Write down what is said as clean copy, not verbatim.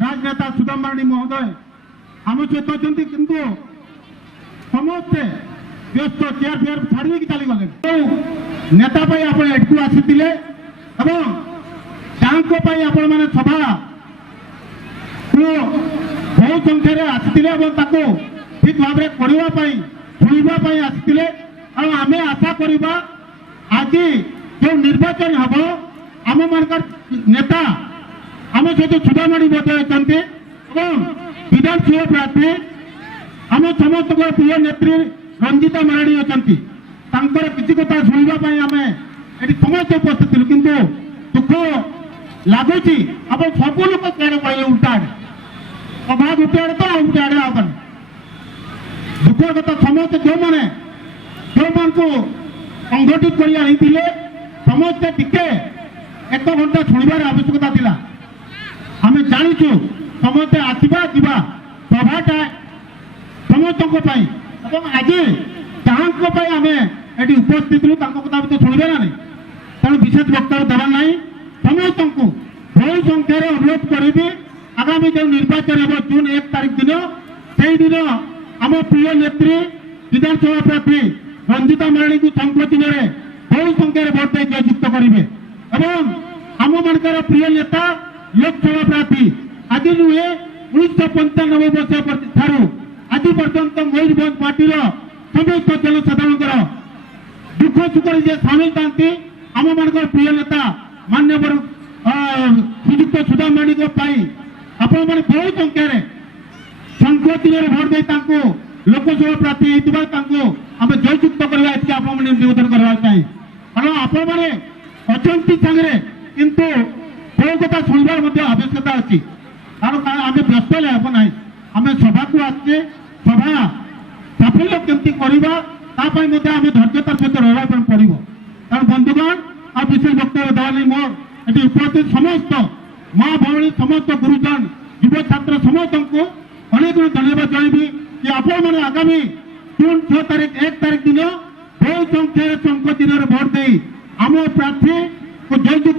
राजनेता सुदाम माराणी महोदय आम सहित अच्छा किंतु समस्ते व्यस्त चेयर फेयर छाड़ी चली गले नेता आप एटू आसी आपण मैंने सभा बहु संख्यार आसी ठीक भाव में करने शुणापी आसी आम आशा करवा आज जो निर्वाचन हम आम मान नेता आम सहित सुधामणि अच्छा विधानसभा प्रार्थी आम समस्त प्रिय नेत्री रंजिता माराणी अच्छा किसी कथा शुणापी आम ये समस्त उपस्थित थी किंतु दुख लगुच आप सब लोग क्या कहे उल्टा सभा गोटे आड़े तो गोटे आड़े आवन दुख कथा समस्त जो मैंने जो मान को संगठित कर समस्ते टिके एक घंटा शुणवार आवश्यकता थिला आम जाचु समस्ते आसवा जा सभाटा समस्त आज जहाँ आम ये उपस्थित कथा भी शुणवे ना नहीं तेणु विशेष वक्तव्य देवार ना समस्त को बहु संख्यार अनुरोध करी आगामी जो निर्वाचन हम जून 1 तारीख दिन से दिन आम प्रिय नेत्री विधानसभा प्रार्थी रंजिता माराणी को संकट चिन्ह बहु संख्यार भोट दे जययुक्त करेंगे एवं आम मानकर प्रिय नेता लोकसभा प्रार्थी आज नुहे 1995 वर्ष ठारू आज पर्यंत मयूरभंज पार्टी समस्त जनसाधारण दुख सुख सामिल था आम मान प्रिय नेता मान्यवर श्रीजुक्त सुदाम माराणी आपण मैंने बहु संख्यार संकट चिन्ह भोट दे लोकसभा प्रार्थी आम जययुक्त करवा निवेदन करवा चाहिए कारण आपण मैंने अच्छा सांगे किंतु बहु कथा शुणवार आवश्यकता अच्छी कारण आम व्यस्त हम ना आम सभा को आसे सभा साफल्य केमती करवा आम धैर्यतार सहित रहा पड़ो कारण बंधुगण आ विशेष वक्तव्य देवानी मोर ये उपस्थित समस्त माँ भौणी समस्त गुरुजन युव छात्र समस्त को अनेक धन्यवाद जनइबी कि आपण मैंने आगामी जून 6 तारीख 1 तारीख दिन बहु संख्यार संकट चिन्ह भोट दे आम प्रार्थी को जययुक्त